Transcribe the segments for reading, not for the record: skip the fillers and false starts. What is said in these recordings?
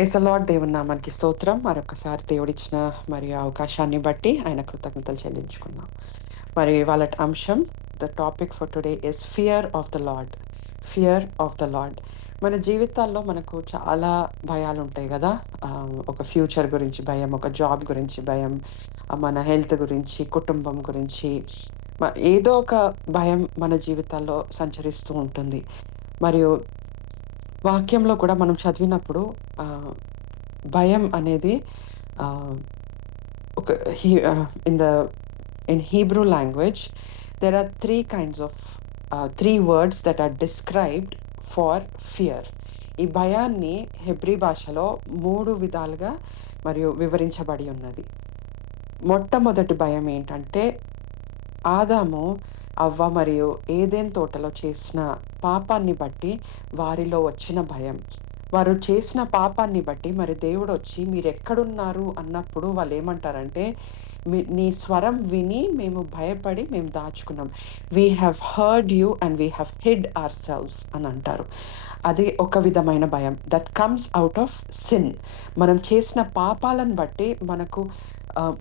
Praise the lord. దేవుని నామానికి స్తోత్రం. మరొకసారి దేవుడిచ్చిన మరియు అవకాశాన్ని బట్టి ఆయన కృతజ్ఞతలు చెల్లించుకుందాం. మరి వాళ్ళ అంశం, the topic for today is fear of the lord. Fear of the lord. మన జీవితాల్లో మనకు చాలా భయాలు ఉంటాయి కదా. ఒక ఫ్యూచర్ గురించి భయం, ఒక జాబ్ గురించి భయం, మన హెల్త్ గురించి, కుటుంబం గురించి ఏదో ఒక భయం మన జీవితాల్లో సంచరిస్తూ ఉంటుంది. మరియు వాక్యంలో కూడా మనం చదివినప్పుడు భయం అనేది ఆహ్, ఒక in the in Hebrew language there are 3 kinds of 3 words that are described for fear. ఈ భయాన్ని హెబ్రీ భాషలో 3 విధాలుగా మరియు వివరించబడి ఉన్నది. మొట్టమొదటి భయం ఏంటంటే, ఆదాము, అవ్వ మరియు ఏదెన్ తోటలో చేసిన పాపాన్ని బట్టి వారిలో వచ్చిన భయం. వారు చేసిన పాపాన్ని బట్టి మరి దేవుడొచ్చి మీరెక్కడున్నారు అన్నప్పుడు వాళ్ళేమంటారంటే, నీ స్వరం విని మేము భయపడి మేము దాచుకున్నాం. We have heard you and we have hid ourselves అని అంటారు. అది ఒక విధమైన భయం that comes out of sin. మనం చేసిన పాపాలను బట్టి మనకు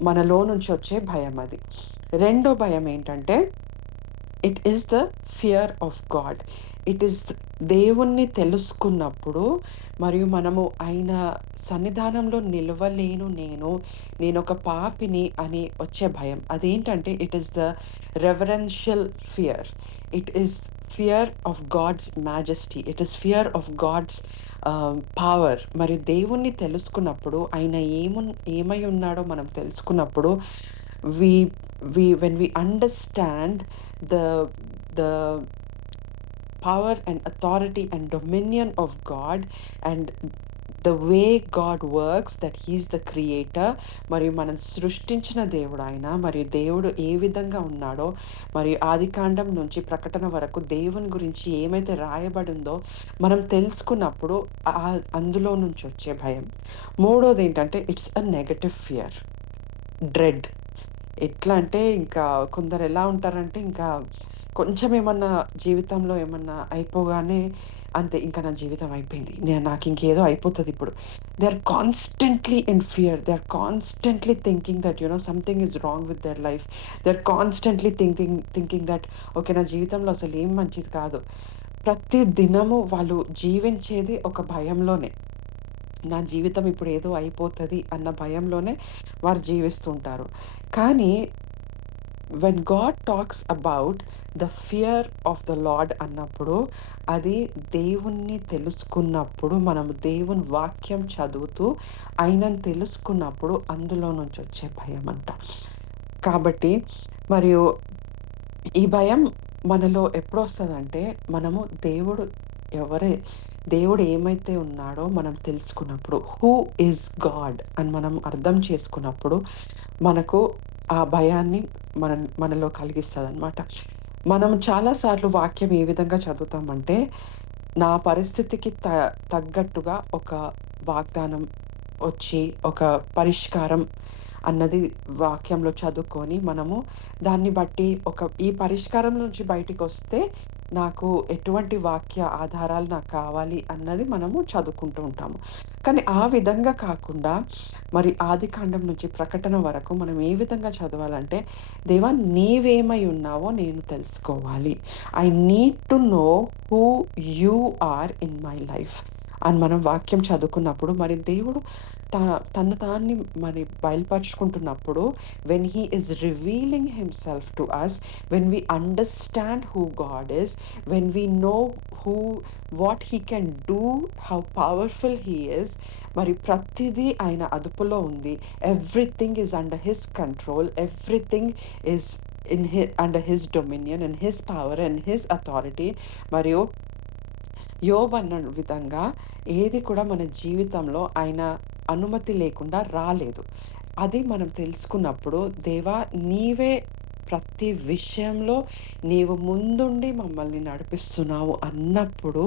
మనలో నుంచి వచ్చే భయం అది. రెండో భయం ఏంటంటే, it is the fear of God. It is దేవుణ్ణి తెలుసుకున్నప్పుడు మరియు మనము ఆయన సన్నిధానంలో నిలవలేను, నేనొక పాపిని అని వచ్చే భయం. అదేంటంటే, it is the reverential fear. It is fear of God's majesty. It is fear of God's power. మరియు దేవుణ్ణి తెలుసుకున్నప్పుడు ఆయన ఏమై ఉన్నాడో మనం తెలుసుకున్నప్పుడు we when we understand the the power and authority and dominion of God and the way God works, that he's the creator, మరియు మనం సృష్టించిన దేవుడు ఆయన, మరియు దేవుడు ఏ విధంగా ఉన్నాడో, మరియు ఆదికాండం నుంచి ప్రకటన వరకు దేవుని గురించి ఏమైతే రాయబడి ఉందో మనం తెలుసుకున్నప్పుడు అందులో నుంచి వచ్చే భయం. మూడోది ఏంటంటే, it's a negative fear, dread. ఎట్లా అంటే, ఇంకా కొందరు ఎలా ఉంటారంటే, ఇంకా కొంచెం ఏమన్నా జీవితంలో ఏమన్నా అయిపోగానే అంతే, ఇంకా నా జీవితం అయిపోయింది, నాకు ఇంకేదో అయిపోతుంది ఇప్పుడు. They are constantly in fear. They are constantly thinking that something is wrong with their life. They are constantly thinking that okay, నా జీవితంలో అసలు ఏం మంచిది కాదు. ప్రతి దినము వాళ్ళు జీవించేది ఒక భయంలోనే. నా జీవితం ఇప్పుడు ఏదో అయిపోతుంది అన్న భయంలోనే వారు జీవిస్తుంటారు. కానీ when God talks about the fear of the lord అన్నప్పుడు, అది దేవుణ్ణి తెలుసుకున్నప్పుడు, మనము దేవుని వాక్యం చదువుతూ ఆయనను తెలుసుకున్నప్పుడు అందులో నుంచి వచ్చే భయం అంట. కాబట్టి మరియు ఈ భయం మనలో ఎప్పుడొస్తుందంటే, మనము దేవుడు ఏమైతే ఉన్నాడో మనం తెలుసుకున్నప్పుడు, హూ ఈజ్ గాడ్ అని మనం అర్థం చేసుకున్నప్పుడు మనకు ఆ భయాన్ని మనలో కలిగిస్తుందన్నమాట. మనం చాలాసార్లు వాక్యం ఏ విధంగా చదువుతామంటే, నా పరిస్థితికి తగ్గట్టుగా ఒక వాగ్దానం వచ్చి, ఒక పరిష్కారం అన్నది వాక్యంలో చదువుకొని మనము దాన్ని బట్టి ఈ పరిష్కారం నుంచి బయటికొస్తే నాకు ఎటువంటి వాక్య ఆధారాలు నాకు కావాలి అన్నది మనము చదువుకుంటూ ఉంటాము. కానీ ఆ విధంగా కాకుండా మరి ఆదికాండం నుంచి ప్రకటన వరకు మనం ఏ విధంగా చదవాలంటే, దేవా నీవేమై ఉన్నావో నేను తెలుసుకోవాలి. I need to know who you are in my life అని మనం వాక్యం చదువుకున్నప్పుడు, మరి దేవుడు తను తాన్ని మరి బయలుపరుచుకుంటున్నప్పుడు, when he is revealing himself to us, when we understand who God is, when we know what he can do, how powerful he is, మరి ప్రతిదీ ఆయన అదుపులో ఉంది. Everything is under his control, everything is under his dominion and his power and his authority. మరియు యోబు అన్న విధంగా ఏది కూడా మన జీవితంలో ఆయన అనుమతి లేకుండా రాలేదు. అది మనం తెలుసుకున్నప్పుడు, దేవా నీవే ప్రతి విషయంలో నీవు ముందుండి మమ్మల్ని నడిపిస్తున్నావు అన్నప్పుడు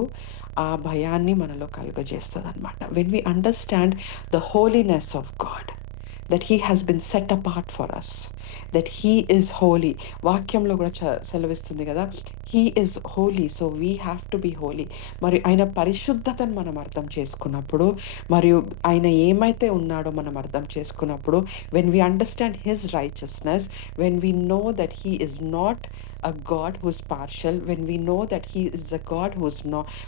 ఆ భయాన్ని మనలో కలుగజేస్తుందన్నమాట. When we understand the holiness of God, that he has been set apart for us, that he is holy. వాక్యంలో కూడా సెలవిస్తుంది కదా, he is holy, so we have to be holy. మరి ఆయన పరిశుద్ధతను మనం అర్థం చేసుకున్నప్పుడు, మరియు ఆయన ఏమైతే ఉన్నాడో మనం అర్థం చేసుకున్నప్పుడు, when we understand his righteousness, when we know that he is not a God who is partial, when we know that he is a God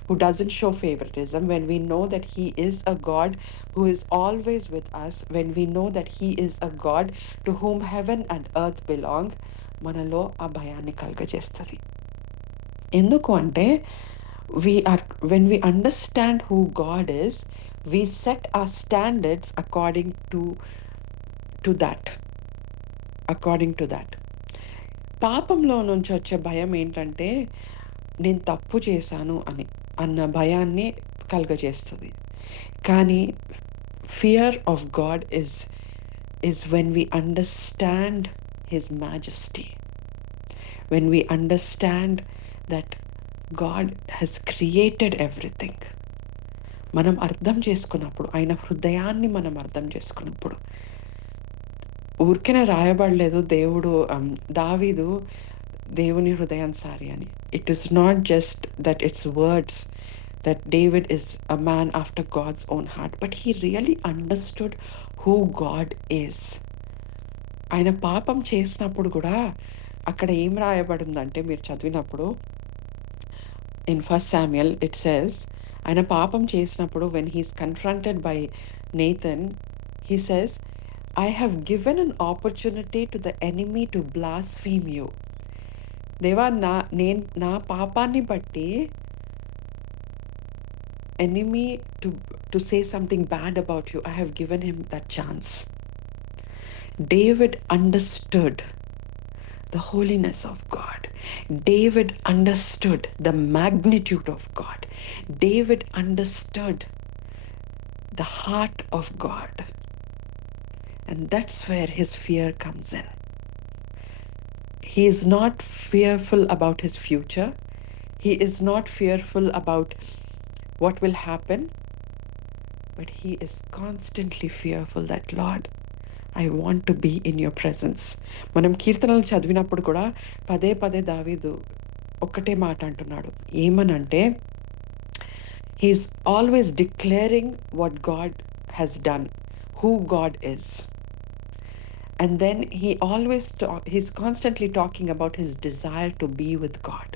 who doesn't show favoritism, when we know that he is a God who is always with us, when we know that he is a God to whom heaven and earth belong, మనలో ఆ భయాన్ని కలుగజేస్తుంది. ఎందుకు అంటే when we understand who God is, we set our standards according to that. పాపంలో నుంచి వచ్చే భయం ఏంటంటే, నేను తప్పు చేశాను అన్న భయాన్ని కలుగజేస్తుంది. కానీ fear of God is when we understand his majesty, when we understand that God has created everything. మనం అర్థం చేసుకున్నప్పుడు, ఆయన హృదయాన్ని మనం అర్థం చేసుకున్నప్పుడు, ఊరికేనే రాయబడలేదు దావీదు దేవుని హృదయానుసారి అని. It is not just that it's words that David is a man after God's own heart, but he really understood who God is. ఆయన పాపం చేసినప్పుడు కూడా అక్కడ ఏం రాయబడిందంటే, మీరు చదివినప్పుడు in 1 Samuel it says, ఆయన పాపం చేసినప్పుడు when he is confronted by Nathan, he says, I have given an opportunity to the enemy to blaspheme you. దేవా, నా పాపాన్ని బట్టి enemy to say something bad about you, I have given him that chance. David understood the holiness of God. David understood the magnitude of God. David understood the heart of God. And that's where his fear comes in. He is not fearful about his future. He is not fearful about what will happen, but he is constantly fearful that, Lord, I want to be in your presence. మనం కీర్తనలు చదివినప్పుడు కూడా పదే పదే దావీదు ఒక్కటే మాట అంటున్నాడు. ఏమనంటే, he's always declaring what God has done, who God is. And then he's constantly talking about his desire to be with God.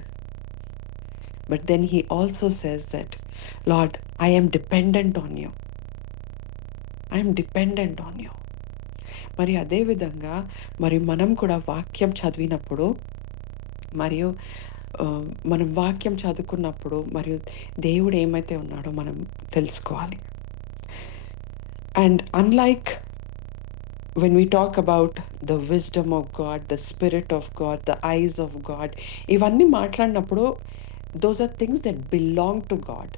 But then he also says that, Lord, I am dependent on you. I am dependent on you. మరి అదేవిధంగా మరి మనం కూడా వాక్యం చదివినప్పుడు, మరియు మనం వాక్యం చదువుకున్నప్పుడు, మరియు దేవుడు ఏమైతే ఉన్నాడో మనం తెలుసుకోవాలి. And unlike when we talk about the wisdom of God, the spirit of God, the eyes of God, ఇవన్నీ మాట్లాడినప్పుడు those are things that belong to God.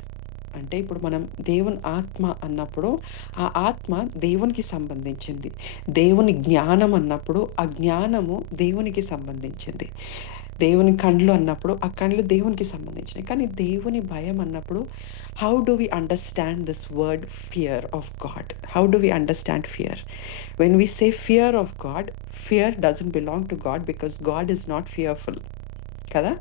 అంటే ఇప్పుడు మనం దేవుని ఆత్మ అన్నప్పుడు ఆ ఆత్మ దేవునికి సంబంధించింది. దేవుని జ్ఞానం అన్నప్పుడు ఆ జ్ఞానము దేవునికి సంబంధించింది. దేవుని కండ్లు అన్నప్పుడు ఆ కండ్లు దేవునికి సంబంధించినవి. కానీ దేవుని భయం అన్నప్పుడు, how do we understand this word fear of God? How do we understand fear? When we say fear of God, fear doesn't belong to God because God is not fearful కదా.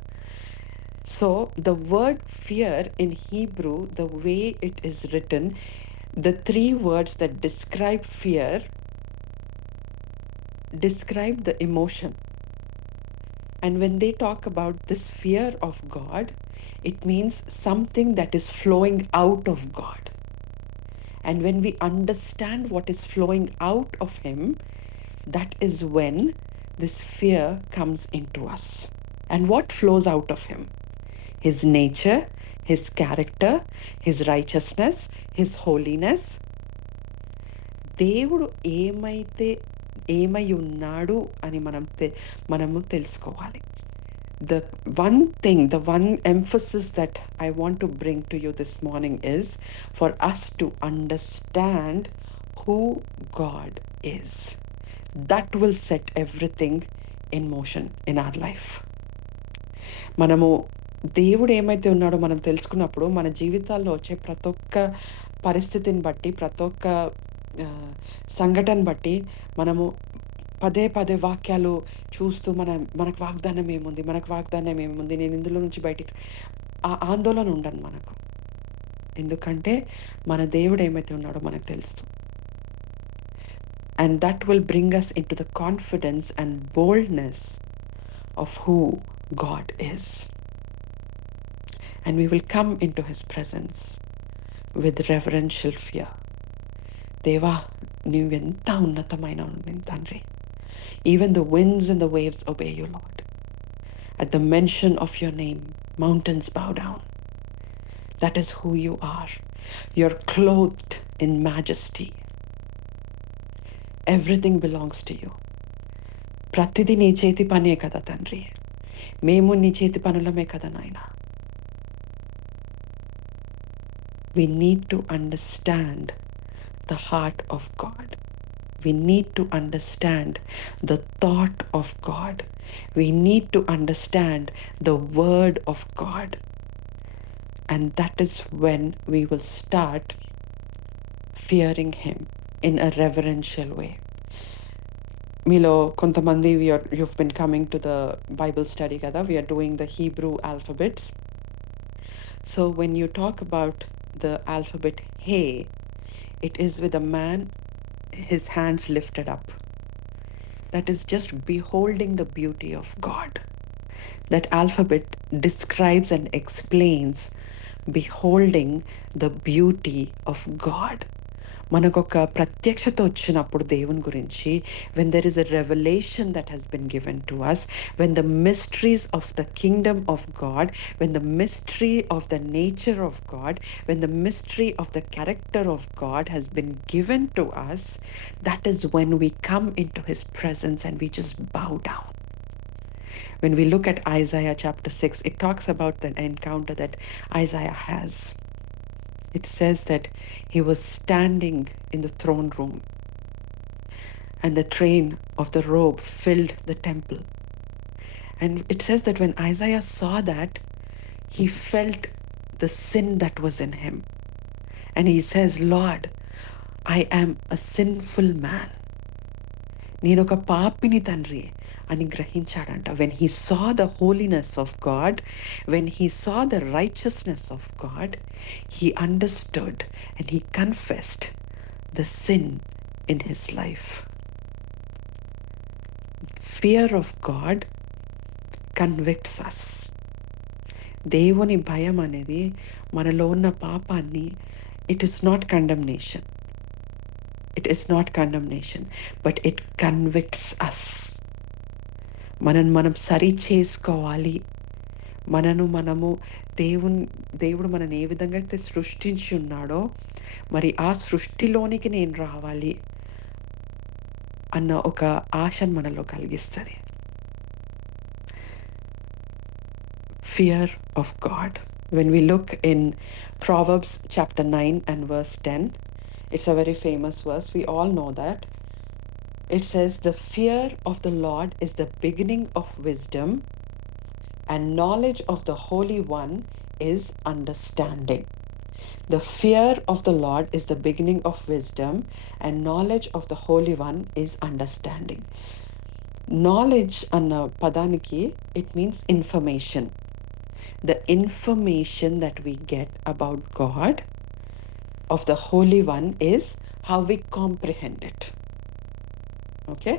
So the word fear in Hebrew, the way it is written, the three words that describe fear describe the emotion. And when they talk about this fear of God, it means something that is flowing out of God. And when we understand what is flowing out of him, that is when this fear comes into us. And what flows out of him? His nature, his character, his righteousness, his holiness. దేవుడు ఏమై ఉన్నాడు అని మనము తెలుసుకోవాలి. The one emphasis that I want to bring to you this morning is for us to understand who God is. That will set everything in motion in our life. మనము దేవుడు ఏమైతే ఉన్నాడో మనం తెలుసుకున్నప్పుడు మన జీవితాల్లో వచ్చే ప్రతి ఒక్క పరిస్థితిని బట్టి, ప్రతి ఒక్క సంఘటన బట్టి మనము పదే పదే వాక్యాలు చూస్తూ మనకు వాగ్దానం ఏముంది, మనకు వాగ్దానం ఏముంది, నేను ఇందులో నుంచి బయటికి ఆ ఆందోళన ఉండను మనకు. ఎందుకంటే మన దేవుడు ఏమైతే ఉన్నాడో మనకు తెలుసు. And that will bring us into the confidence and boldness of who God is. And we will come into his presence with reverential fear. Deva, నీవెంత ఉన్నతమైన తండ్రి. Even the winds and the waves obey you, Lord. At the mention of your name, mountains bow down. That is who you are. You're clothed in majesty. Everything belongs to you. ప్రతిదీ నీ చేతి పనే కదా తండ్రి. మేము నీ చేతి పనులమే కదా నాయనా. We need to understand the heart of God. We need to understand the thought of God. We need to understand the word of God. And that is when we will start fearing him in a reverential way. Milo kontamandi, you've been coming to the Bible study kada. We are doing the Hebrew alphabets. So when you talk about the alphabet He, it is with a man, his hands lifted up. That is just beholding the beauty of God. That alphabet describes and explains beholding the beauty of God. మనకొక ప్రత్యక్షత వచ్చినప్పుడు దేవుని గురించి, when there is a revelation that has been given to us, when the mysteries of the kingdom of God, when the mystery of the nature of God, when the mystery of the character of God has been given to us, that is when we come into his presence and we just bow down. When we look at Isaiah chapter 6, it talks about the encounter that Isaiah has. It says that he was standing in the throne room and the train of the robe filled the temple. And it says that when Isaiah saw that, he felt the sin that was in him. And he says, Lord, I am a sinful man. నేను ఒక పాపిని తండ్రి అని గ్రహించాడంట. When he saw the holiness of God, when he saw the righteousness of God, he understood and he confessed the sin in his life. Fear of God convicts us. దేవుని భయం అనేది మనలో ఉన్న పాపాన్ని, it is not condemnation. It is not condemnation, but it convicts us. మనం సరి చేసుకోవాలి. మనము దేవుడు మనని ఏ విధంగా అయితే సృష్టించి ఉన్నాడో, మరి ఆ సృష్టిలోనికి నేను రావాలి అన్న ఒక ఆశను మనలో కలిగిస్తుంది. Fear of God. When we look in Proverbs chapter 9 and verse 10, it's a very famous verse. We all know that. It says, the fear of the Lord is the beginning of wisdom, and knowledge of the Holy One is understanding. The fear of the Lord is the beginning of wisdom, and knowledge of the Holy One is understanding. Knowledge anna padaniki, it means information. The information that we get about God, of the Holy One, is how we comprehend it. Okay?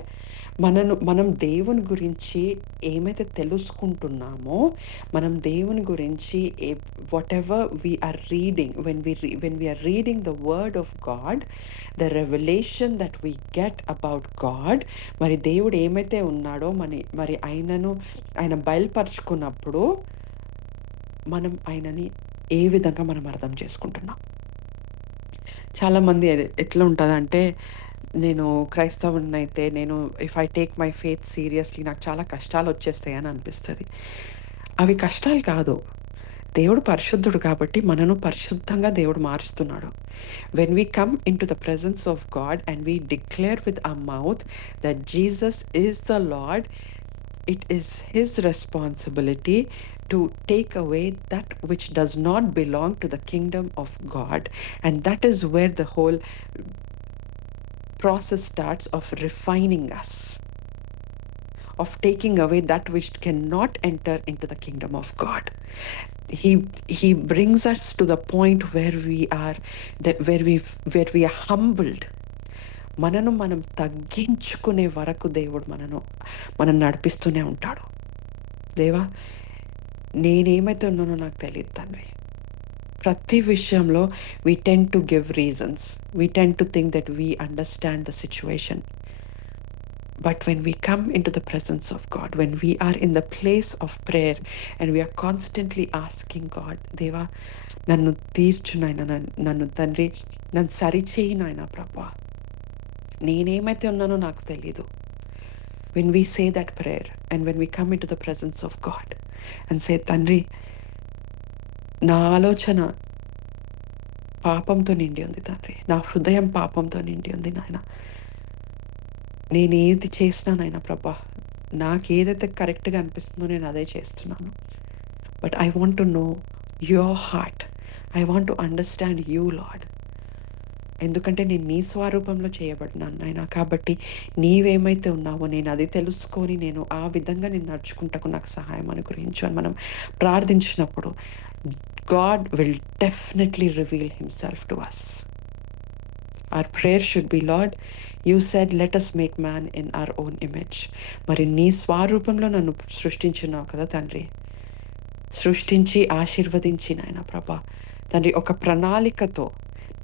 మనం దేవుని గురించి ఏమైతే తెలుసుకుంటున్నామో, మనం దేవుని గురించి whatever we are reading, when we are reading the word of God, the revelation that we get about God, మరి దేవుడు ఏమైతే ఉన్నాడో మరి ఆయన బయలుపరుచుకున్నప్పుడు మనం ఆయనని ఏ విధంగా మనం అర్థం చేసుకుంటున్నాం. చాలామంది ఎట్లా ఉంటుందంటే, నేను క్రైస్తవుడినైతే నేను if I take my faith seriously నాకు చాలా కష్టాలు వచ్చేస్తాయని అనిపిస్తుంది. అవి కష్టాలు కాదు, దేవుడు పరిశుద్ధుడు కాబట్టి మనను పరిశుద్ధంగా దేవుడు మారుస్తున్నాడు. When we come into the presence of God and we declare with our mouth that Jesus is the Lord, it is his responsibility to take away that which does not belong to the kingdom of God. And that is where the whole process starts of refining us, of taking away that which cannot enter into the kingdom of God. He brings us to the point where we are, where we are humbled. మనను మనం తగ్గించుకునే వరకు దేవుడు మనం నడిపిస్తూనే ఉంటాడు. దేవా, నేనేమైతే ఉన్నానో నాకు తెలియదు తండ్రి. ప్రతి విషయంలో we tend to give reasons. We tend to think that we understand the situation. But when we come into the presence of God, when we are in the place of prayer and we are constantly asking God, దేవా నన్ను తీర్చు నాయన, నన్ను తండ్రి నన్ను సరిచేయి నాయన ప్రభా, నేనేమైతే ఉన్నానో నాకు తెలీదు. When we say that prayer and when we come into the presence of God and say, తండ్రి నా ఆలోచన పాపంతో నిండి ఉంది తండ్రి, నా హృదయం పాపంతో నిండి ఉంది నాయన, నేను ఏది చేసినా నాయన ప్రభా, నాకు ఏదైతే కరెక్ట్గా అనిపిస్తుందో నేను అదే చేస్తున్నాను. But I want to know your heart. I want to understand you lord. ఎందుకంటే నేను నీ స్వరూపంలో చేయబడినాను నాయన. కాబట్టి నీవేమైతే ఉన్నావో నేను అది తెలుసుకొని నేను ఆ విధంగా నేను నడుచుకుంటకు నాకు సహాయం అనుగ్రహించు అని మనం ప్రార్థించినప్పుడు God will definitely reveal himself to us. Our prayer should be, Lord, you said, let us make man in our own image. మరి నీ స్వరూపంలో నన్ను సృష్టించున్నావు కదా తండ్రి. సృష్టించి ఆశీర్వదించి నాయన ప్రభా తండ్రి ఒక ప్రణాళికతో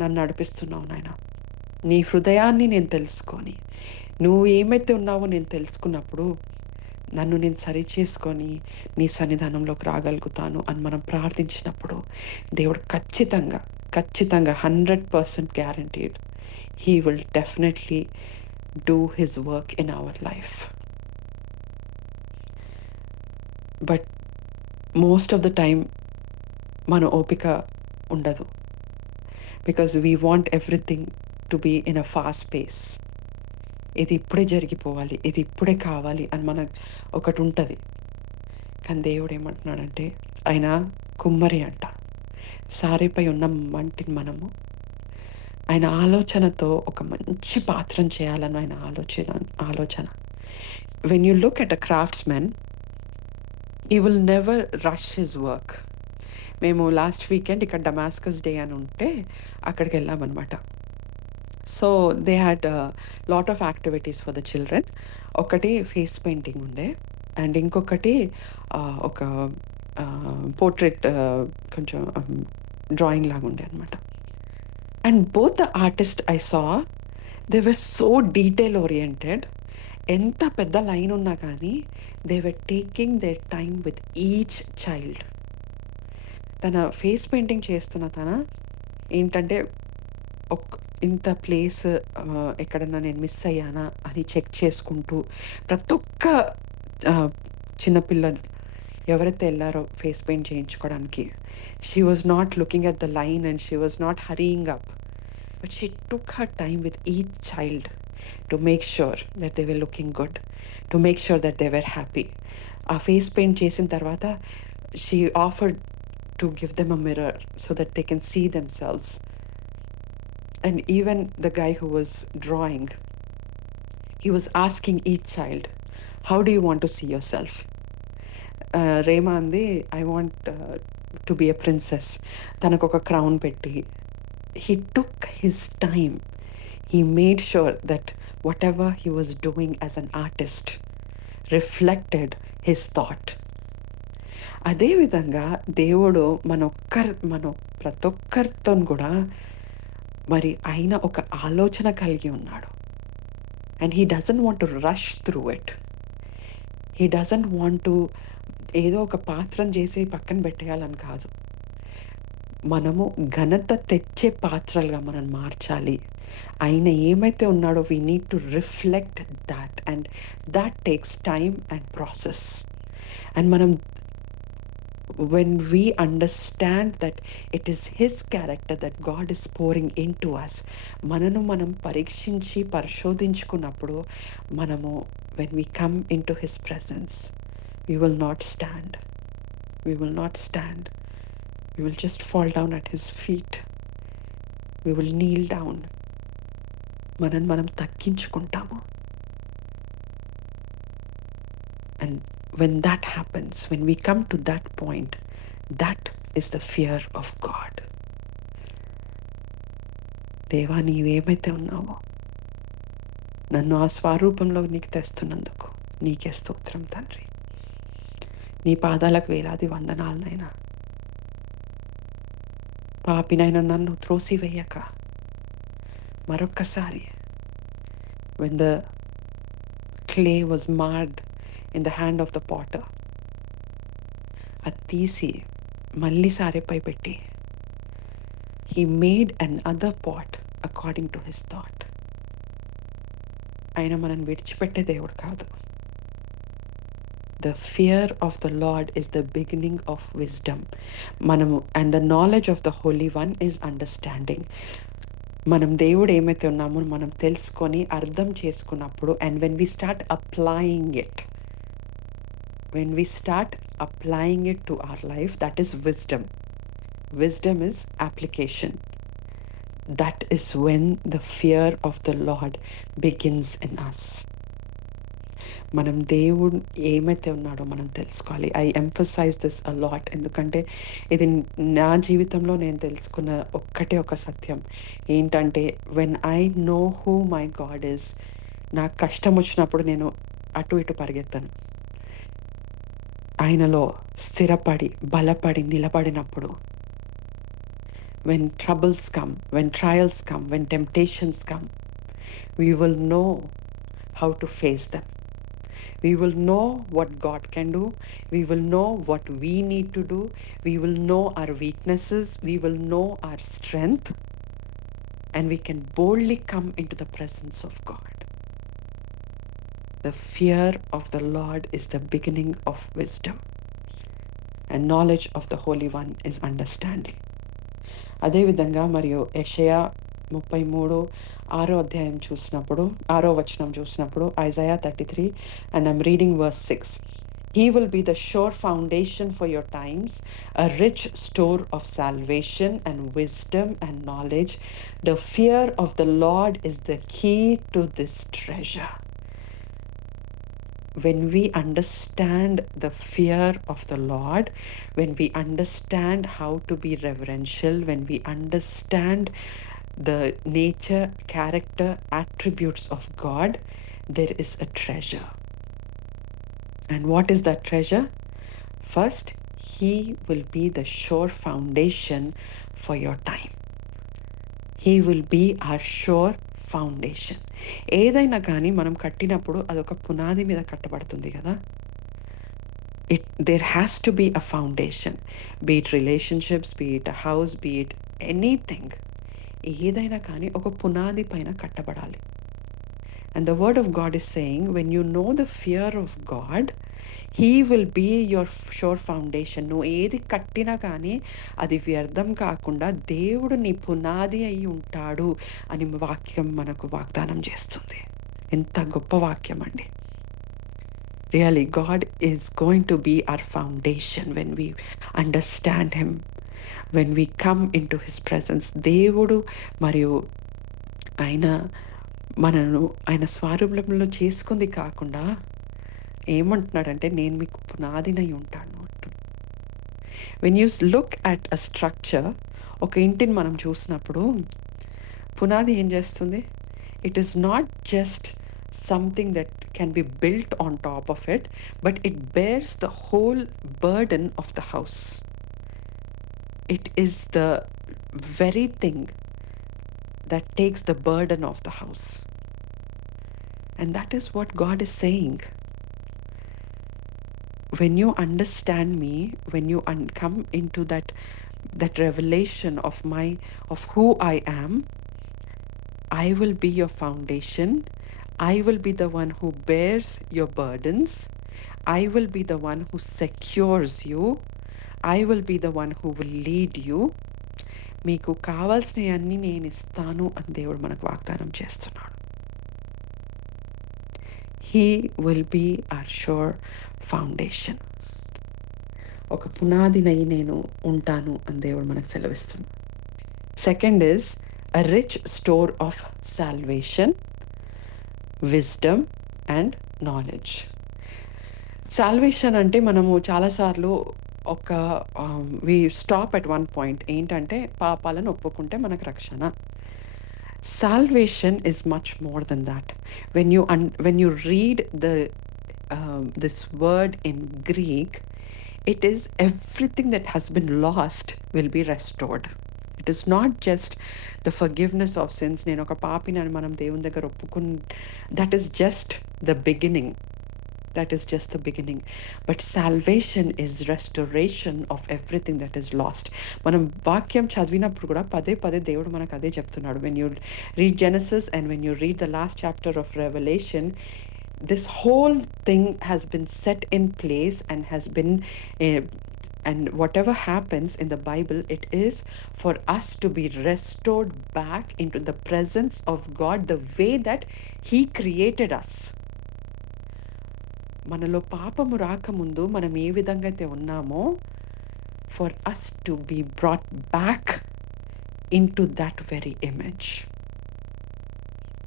నన్ను నడిపిస్తున్నావు నాయన. నీ హృదయాన్ని నేను తెలుసుకొని నువ్వు ఏమైతే ఉన్నావో నేను తెలుసుకున్నప్పుడు నన్ను నేను సరి చేసుకొని నీ సన్నిధానంలోకి రాగలుగుతాను అని మనం ప్రార్థించినప్పుడు దేవుడు ఖచ్చితంగా 100% guaranteed he will definitely do his work in our life. But most of the time మన ఓపిక ఉండదు. Because we want everything to be in a fast pace. ఇది ఇప్పుడే జరిగిపోవాలి, ఇది ఇప్పుడే కావాలి అని మనకు ఒకటి ఉంటుంది. కానీ దేవుడు ఏమంటున్నాడంటే, ఆయన కుమ్మరి అంట, సారేపై ఉన్న మంటిని మనము ఆయన ఆలోచనతో ఒక మంచి పాత్రం చేయాలని ఆయన ఆలోచన. When you look at a craftsmen, he will never rush his work. మేము లాస్ట్ వీకెండ్ ఇక్కడ డమాస్కస్ డే అని ఉంటే అక్కడికి వెళ్ళామన్నమాట. So they had lot of activities for the children. ఒకటి ఫేస్ పెయింటింగ్ ఉండే, అండ్ ఇంకొకటి ఒక పోర్ట్రేట్ కొంచెం డ్రాయింగ్ లాగా ఉండే అనమాట. And both the artist I saw, they were so detail oriented. ఎంత పెద్ద లైన్ ఉన్నా కానీ they were taking there time with each child. తన ఫేస్ పెయింటింగ్ చేస్తున్న తన ఏంటంటే ఇంత ప్లేస్ ఎక్కడన్నా నేను మిస్ అయ్యానా అని చెక్ చేసుకుంటూ ప్రతి ఒక్క చిన్నపిల్లలు ఎవరైతే వెళ్ళారో ఫేస్ పెయింట్ చేయించుకోవడానికి, she was not looking at the line and she was not hurrying up, but she took her time with each child to make sure that they were looking good, to make sure that they were happy. ఆ face paint చేసిన తర్వాత she offered to give them a mirror so that they can see themselves. And even the guy who was drawing, he was asking each child, how do you want to see yourself? Rema andi, I want to be a princess. Tanaku oka crown petti. He took his time. He made sure that whatever he was doing as an artist reflected his thought. అదే విధంగా దేవుడు మన ప్రతి ఒక్కరితో కూడా మరి ఆయన ఒక ఆలోచన కలిగి ఉన్నాడు. And he doesn't want to rush through it. He doesn't want to ఏదో ఒక పాత్రం చేసి పక్కన పెట్టేయాలని కాదు. మనము ఘనత తెచ్చే పాత్రలుగా మనం మార్చాలి. ఆయన ఏమైతే ఉన్నాడో we need to reflect that, and that takes time and process. And మనం when we understand that it is his character that God is pouring into us, మనం పరీక్షించి పరిశోధించుకున్నప్పుడు when we come into his presence, we will not stand. We will just fall down at his feet. We will kneel down మనం తగ్గించుకుంటాము. And when that happens, when we come to that point, that is the fear of God. దేవా, నీవేమైతే ఉన్నావో నన్ను ఆ స్వరూపంలో నీకు తెస్తున్నందుకు నీకే స్తోత్రం తండ్రి. నీ పాదాలకు వేలాది వందనాలనైనా. పాపినైనా నన్ను త్రోసివేయక మరొక్కసారి, when the clay was marred in the hand of the potter, అది తీసి మళ్ళీ సారెపై పెట్టి he made another pot according to his thought. ఆయన మనం విడిచిపెట్టే దేవుడు కాదు. The fear of the Lord is the beginning of wisdom. And the knowledge of the Holy One is understanding. మనం దేవుడు ఏమైతే ఉన్నామో మనం తెలుసుకొని అర్థం చేసుకున్నప్పుడు, and when we start applying it to our life, that is wisdom. Wisdom is application. That is when the fear of the Lord begins in us. మనం దేవుడు ఏమైతే ఉన్నాడో మనం తెలుసుకోవాలి. I emphasise this a lot, ఎందుకంటే ఇది నా జీవితంలో నేను తెలుసుకున్న ఒక సత్యం ఏంటంటే, when I know who my God is, నాకు కష్టం వచ్చినప్పుడు నేను అటు ఇటు పరిగెత్తాను. ఆయనలో స్థిరపడి బలపడి నిలబడినప్పుడు, when troubles come, when trials come, when temptations come, we will know how to face them. We will know what God can do. We will know what we need to do. We will know our weaknesses. We will know our strength. And we can boldly come into the presence of God. The fear of the Lord is the beginning of wisdom. And knowledge of the Holy One is understanding. అదేవిధంగా మరియు యెషయా 33 అధ్యాయం చూసినప్పుడు 6వ వచనం చూసినప్పుడు, Isaiah 33, and I'm reading verse 6. He will be the sure foundation for your times, a rich store of salvation and wisdom and knowledge. The fear of the Lord is the key to this treasure. When we understand the fear of the Lord, when we understand how to be reverential, when we understand the nature, character, attributes of God, there is a treasure. And what is that treasure? First, He will be the sure foundation for your time. He will be our sure foundation. ఏదైనా కానీ మనం కట్టినప్పుడు అదొక పునాది మీద కట్టబడుతుంది కదా. There has to be a foundation, be it relationships, be it a house, be it anything. ఏదైనా కానీ ఒక పునాది పైన కట్టబడాలి. And the word of God is saying, when you know the fear of God, He will be your sure foundation. నువ్వు ఏది కట్టినా కానీ అది వ్యర్థం కాకుండా దేవుడు నీ పునాది అయి ఉంటాడు అని వాక్యం మనకు వాగ్దానం చేస్తుంది. ఎంత గొప్ప వాక్యం అండి. Really, God is going to be our foundation when we understand Him, when we come into His presence. దేవుడు మరియు ఆయన స్వరూపంలో చేసుకుంది కాకుండా ఏమంటున్నాడంటే, నేను మీకు పునాదినై ఉంటాను అంటున్నాడు. When you look at a structure, ఒక ఇంటిని మనం చూసినప్పుడు పునాది ఏం చేస్తుంది? It is not just something that can be built on top of it, but it bears the whole burden of the house. It is the very thing that takes the burden of the house. And that is what God is saying. When you understand me, when you come into that revelation of who I am, I will be your foundation. I will be the one who bears your burdens. I will be the one who secures you. I will be the one who will lead you. మీకు కావాల్సినవన్నీ నేను ఇస్తాను అని దేవుడు మనకు వాగ్దానం చేస్తున్నాడు. He will be our sure foundation. ఒక పునాదినై నేను ఉంటాను అని దేవుడు మనకు సెలవిస్తున్నాడు. Second is A rich store of salvation, wisdom and knowledge. Salvation అంటే మనము చాలాసార్లు ఒక we stop at one point ఏంటంటే పాపాలను ఒప్పుకుంటే మనకు రక్షణ. Salvation is much more than that. When you read this word in Greek, it is everything that has been lost will be restored. It is not just the forgiveness of sins. నేను ఒక పాపిని అని మనం దేవుని దగ్గర that is just the beginning. That is just the beginning. But salvation is restoration of everything that is lost. మనం వాక్యం చదివినప్పుడు కూడా పదే పదే దేవుడు మనకు అదే చెప్తున్నాడు. When you read Genesis and when you read the last chapter of Revelation, this whole thing has been set in place and has been and whatever happens in the Bible, it is for us to be restored back into the presence of God the way that He created us. మనలో పాపము రాకముందు మనం ఏ విధంగా అయితే ఉన్నామో, for us to be brought back into that very image.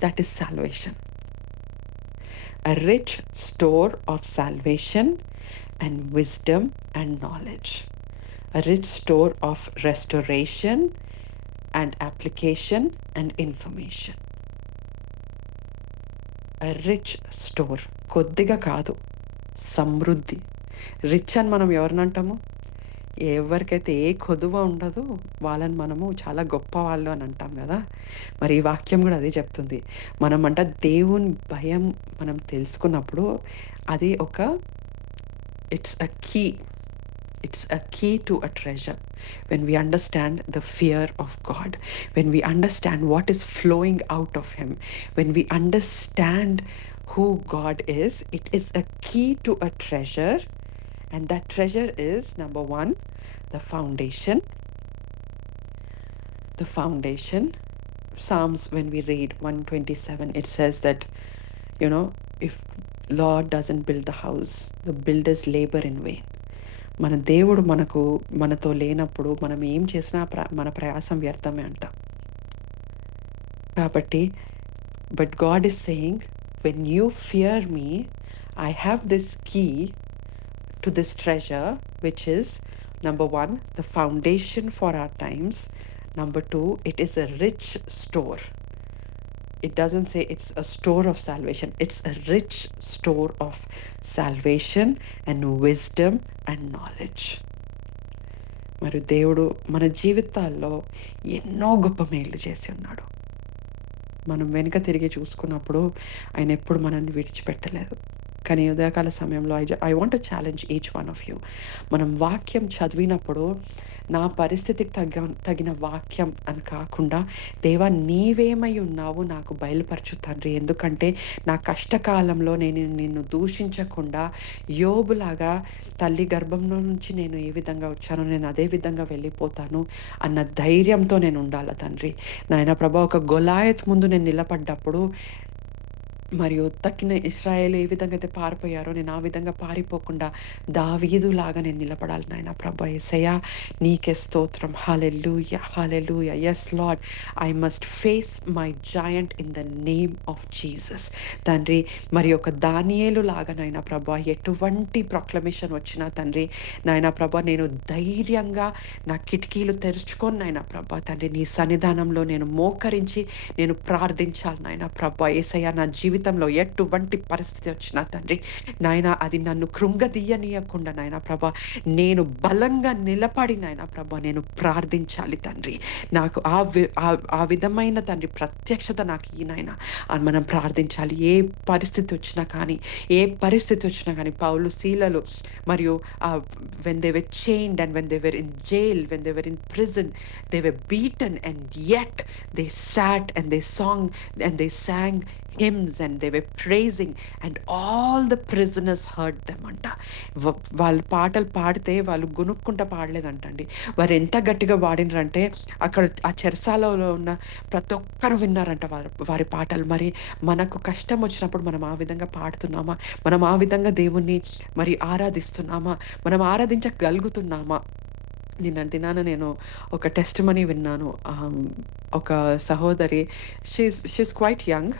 That is salvation. A rich store of salvation and wisdom and knowledge. A rich store of restoration and application and information. A rich store. కొద్దిగా కాదు, సమృద్ధి. రిచ్ అని మనం ఎవరిని అంటాము? ఎవరికైతే ఏ కొదువ ఉండదు వాళ్ళని మనము చాలా గొప్ప వాళ్ళు అని అంటాం కదా. మరి ఈ వాక్యం కూడా అదే చెప్తుంది. మనం దేవుని భయం మనం తెలుసుకున్నప్పుడు అది it's a key. It's a key to a treasure. When we understand the fear of God, when we understand what is flowing out of Him, when we understand who God is, it is a key to a treasure. And that treasure is, number one, the foundation. The foundation. Psalms, when we read 127, it says that, if Lord doesn't build the house, the builders labor in vain. మన దేవుడు మనతో లేనప్పుడు మనం ఏం చేసినా మన ప్రయాసం వ్యర్థమే అంట. కాబట్టి but God is saying, when you fear me, I have this key to this treasure, which is number one, the foundation for our times. Number two, it is a rich store. It doesn't say it's a store of salvation. It's a rich store of salvation and wisdom and knowledge. మరి దేవుడు మన జీవితాల్లో ఎన్నో గొప్ప మేలు చేసి ఉన్నాడు. మనం వెనుక తిరిగి చూసుకున్నప్పుడు ఆయన ఎప్పుడు మనల్ని విడిచిపెట్టలేదు. కానీ ఉదయకాల సమయంలో I want to challenge each one of you. మనం వాక్యం చదివినప్పుడు నా పరిస్థితికి తగిన వాక్యం అని కాకుండా, దేవా నీవేమై ఉన్నావు నాకు బయలుపరచు తండ్రి. ఎందుకంటే నా కష్టకాలంలో నేను నిన్ను దూషించకుండా యోబులాగా తల్లి గర్భంలో నుంచి నేను ఏ విధంగా వచ్చానో నేను అదే విధంగా వెళ్ళిపోతాను అన్న ధైర్యంతో నేను ఉండాలి తండ్రి. నాయన ప్రభా, ఒక గొలాయత్ ముందు నేను నిలబడ్డప్పుడు మరియు తక్కిన ఇశ్రాయేలు ఏ విధంగా అయితే పారిపోయారో నేను ఆ విధంగా పారిపోకుండా దావీదులాగా నేను నిలబడాలి నాయన ప్రభా. యేసయ్యా నీకే స్తోత్రం. Hallelujah, hallelujah. Yes Lord, I must face my joint in the name of Jesus తండ్రి. మరి ఒక దానియేలు లాగా నాయన ప్రభా, ఎటువంటి ప్రొక్లమేషన్ వచ్చినా తండ్రి నాయన ప్రభా, నేను ధైర్యంగా నా కిటికీలు తెరుచుకొని నాయన ప్రభా తండ్రి నీ సన్నిధానంలో నేను మోకరించి నేను ప్రార్థించాలి నాయన ప్రభా. యేసయ్యా నా జీవితంలో ఎటువంటి పరిస్థితి వచ్చినా తండ్రి నాయన అది నన్ను కృంగదీయనీయకుండా నాయన ప్రభా నేను బలంగా నిలబడి నాయన ప్రభా నేను ప్రార్థించాలి తండ్రి. నాకు ఆ విధమైన తండ్రి ప్రత్యక్షత నాకు ఈ నాయన అని మనం ప్రార్థించాలి. ఏ పరిస్థితి వచ్చినా కానీ పౌలు శీలలు మరియు when they were chained and when they were in jail, when they were in prison, they were beaten, and yet they sat and they sang hymns and they were praising, and all the prisoners heard them అంట. వాళ్ళు పాటలు పాడితే వాళ్ళు గునుక్కుంటా పాడలేదంటండి. వారు ఎంత గట్టిగా పాడినారంటే అక్కడ ఆ చెరసాలలో ఉన్న ప్రతి ఒక్కరు విన్నారంట వారి పాటలు. మరి మనకు కష్టం వచ్చినప్పుడు మనం ఆ విధంగా పాడుతున్నామా? మనం ఆ విధంగా దేవుణ్ణి మరి ఆరాధిస్తున్నామా? మనం ఆరాధించగలుగుతున్నామా? నిన్న దినాన నేను ఒక టెస్ట్ మనీ విన్నాను. ఒక సహోదరి. She's quite young.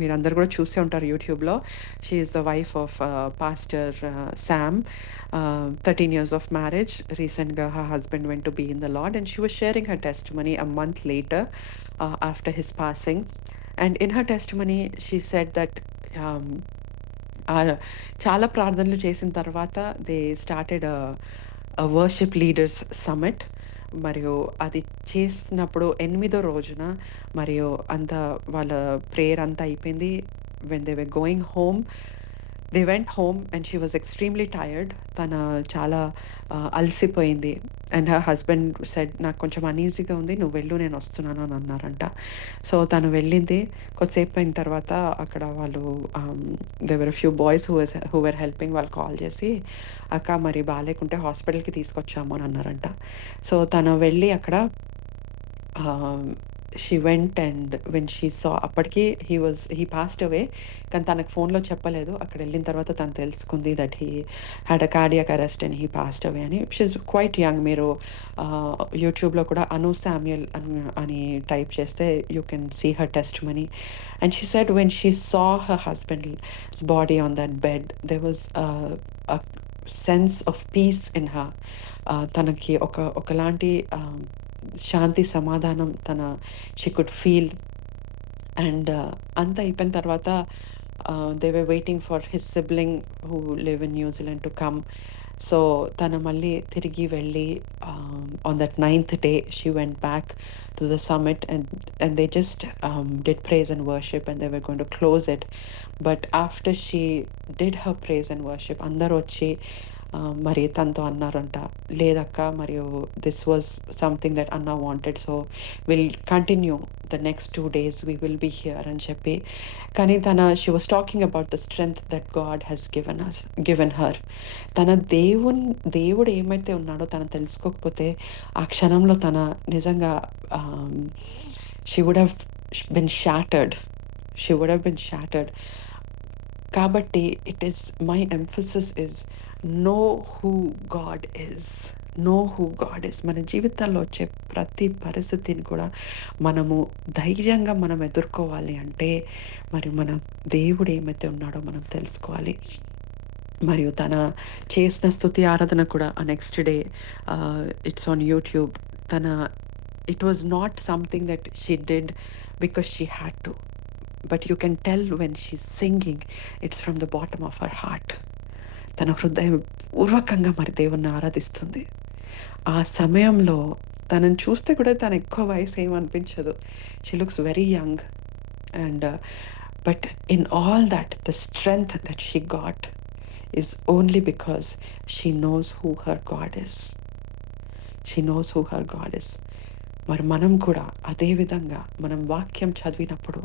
మీరందరూ కూడా చూసే ఉంటారు యూట్యూబ్‌లో. She is the wife of pastor Sam. 13 years of marriage. Recentగా her husband went to be in the Lord, and she was sharing her testimony a month later, after his passing. And in her testimony, she said that um, చాలా ప్రార్థనలు చేసిన తర్వాత they started worship leaders summit. మరియు అది చేసినప్పుడు 8వ రోజున మరియు అంతా వాళ్ళ ప్రేయర్ అంతా అయిపోయింది. When they were going home, they went home and she was extremely tired. తన చాలా అలసిపోయింది. అండ్ హర్ హస్బెండ్ సెడ్, నాకు కొంచెం అనీజీగా ఉంది, నువ్వు వెళ్ళు, నేను వస్తున్నాను అని అన్నారంట. సో తను వెళ్ళింది. కొద్దిసేపు అయిన తర్వాత అక్కడ వాళ్ళు there were few boys who were helping, వాళ్ళు కాల్ చేసి, అక్క మరి బాగాలేకుంటే హాస్పిటల్కి తీసుకొచ్చాము అని అన్నారంట. సో తను వెళ్ళి అక్కడ she went and when she సా, అప్పటికి హీ పాస్డ్ అవే. కానీ తనకు ఫోన్లో చెప్పలేదు. అక్కడ వెళ్ళిన తర్వాత తను తెలుసుకుంది that he had a cardiac arrest and he passed away అని. She is quite young. మీరు యూట్యూబ్లో కూడా అను శామ్యుయల్ అని టైప్ చేస్తే you can see her testimony. And she said when she saw her husband's body on that bed, there was a sense of peace in her. తనకి ఒకలాంటి శాంతి సమాధానం she could feel. And అంతా అయిపోయిన తర్వాత they were waiting for his sibling who live in New Zealand to come. So తను మళ్ళీ తిరిగి వెళ్ళి on that 9th day she went back to the summit and they just did praise and worship and they were going to close it. But after she did her praise and worship, అందరూ వచ్చి మరి తనతో అన్నారంట, లేదక్క మరియు this was something that Anna wanted, so will continue the next 2 days we will be here అని చెప్పి. కానీ she was talking about the strength that God has given her. దేవుడు ఏమైతే ఉన్నాడో తను తెలుసుకోకపోతే ఆ క్షణంలో నిజంగా she would have been shattered. కాబట్టి my emphasis is know who God is. మన జీవితాల్లో వచ్చే ప్రతి పరిస్థితిని కూడా మనము ధైర్యంగా మనం ఎదుర్కోవాలి అంటే మరి మన దేవుడు ఏమైతే ఉన్నాడో మనం తెలుసుకోవాలి. మరియు తన చేసిన స్తుతి ఆరాధన కూడా next day it's on YouTube. It was not something that she did because she had to, but you can tell when she singing, it's from the bottom of her heart. తన హృదయపూర్వకంగా మరి దేవుణ్ణి ఆరాధిస్తుంది. ఆ సమయంలో తనని చూస్తే కూడా తను ఎక్కువ వయసు ఏమనిపించదు. She looks very young. And but in all that the strength that she got is only because she knows who her God is. మరి మనం కూడా అదే విధంగా మనం వాక్యం చదివినప్పుడు,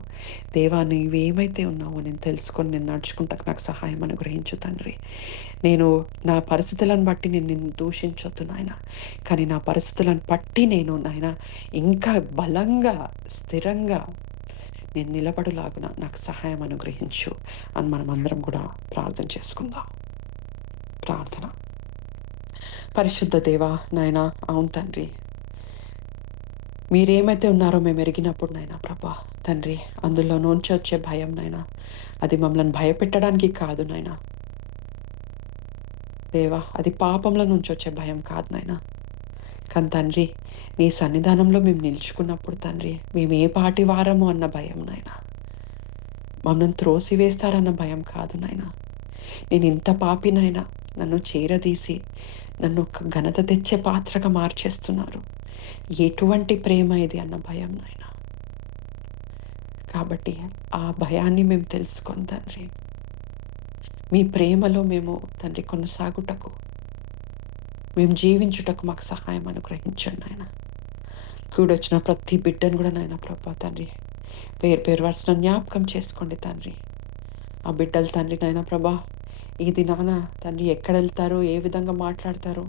దేవా నీవేమైతే ఉన్నావో నేను తెలుసుకొని నేను నడుచుకుంటాకు నాకు సహాయం అనుగ్రహించు తండ్రి. నేను నా పరిస్థితులను బట్టి నేను నిన్ను దూషించొద్దు నాయన, కానీ నా పరిస్థితులను బట్టి నేను నాయన ఇంకా బలంగా స్థిరంగా నేను నిలబడులాగున నాకు సహాయం అనుగ్రహించు అని మనం అందరం కూడా ప్రార్థన చేసుకుందాం. ప్రార్థన. పరిశుద్ధ దేవా నాయనా, అవును తండ్రి, మీరేమైతే ఉన్నారో మేము ఎరిగినప్పుడు నాయనా ప్రభా తండ్రి, అందులో నుంచి వచ్చే భయం నాయనా, అది మమ్మల్ని భయపెట్టడానికి కాదు నాయనా దేవా, అది పాపంలో నుంచి వచ్చే భయం కాదు నాయనా. కానీ తండ్రి, నీ సన్నిధానంలో మేము నిలుచుకున్నప్పుడు తండ్రి, మేము ఏ పాటి వారము అన్న భయం నాయనా, మమ్మల్ని త్రోసివేస్తారన్న భయం కాదు నాయనా. నేను ఇంత పాపినైనా నన్ను చేరదీసి నన్ను ఒక ఘనత తెచ్చే పాత్రగా మార్చేస్తున్నారు, ఎటువంటి ప్రేమ ఇది అన్న భయం నాయన. కాబట్టి ఆ భయాన్ని మేము తెలుసుకొని తండ్రి, మీ ప్రేమలో మేము తండ్రి కొనసాగుటకు, మేము జీవించుటకు మాకు సహాయం అనుగ్రహించండి నాయన. కూడొచ్చిన ప్రతి బిడ్డను కూడా నాయన ప్రభా తండ్రి పేరు వరుసన జ్ఞాపకం చేసుకోండి తండ్రి. ఆ బిడ్డలు తండ్రి నాయన ప్రభా ఈ దినాన తండ్రి ఎక్కడ వెళ్తారో, ఏ విధంగా మాట్లాడతారో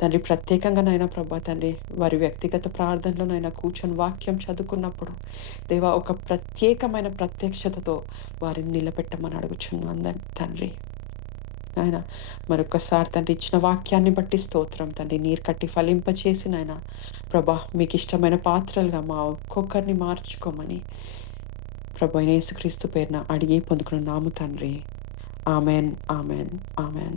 తండ్రి, ప్రత్యేకంగా నాయన ప్రభా తండ్రి వారి వ్యక్తిగత ప్రార్థనలో నాయన కూర్చొని వాక్యం చదువుకున్నప్పుడు దేవా ఒక ప్రత్యేకమైన ప్రత్యక్షతతో వారిని నిలబెట్టమని అడుగుచున్నాను తండ్రి. నాయన మరొక్కసారి తండ్రి ఇచ్చిన వాక్యాన్ని బట్టి స్తోత్రం తండ్రి. నీరు కట్టి ఫలింపచేసి నాయన ప్రభా మీకిష్టమైన పాత్రలుగా మా ఒక్కొక్కరిని మార్చుకోమని ప్రభు అయిన యేసుక్రీస్తు పేరున అడిగి పొందుకున్నాము తండ్రి. ఆమెన్. ఆమెన్. ఆమెన్.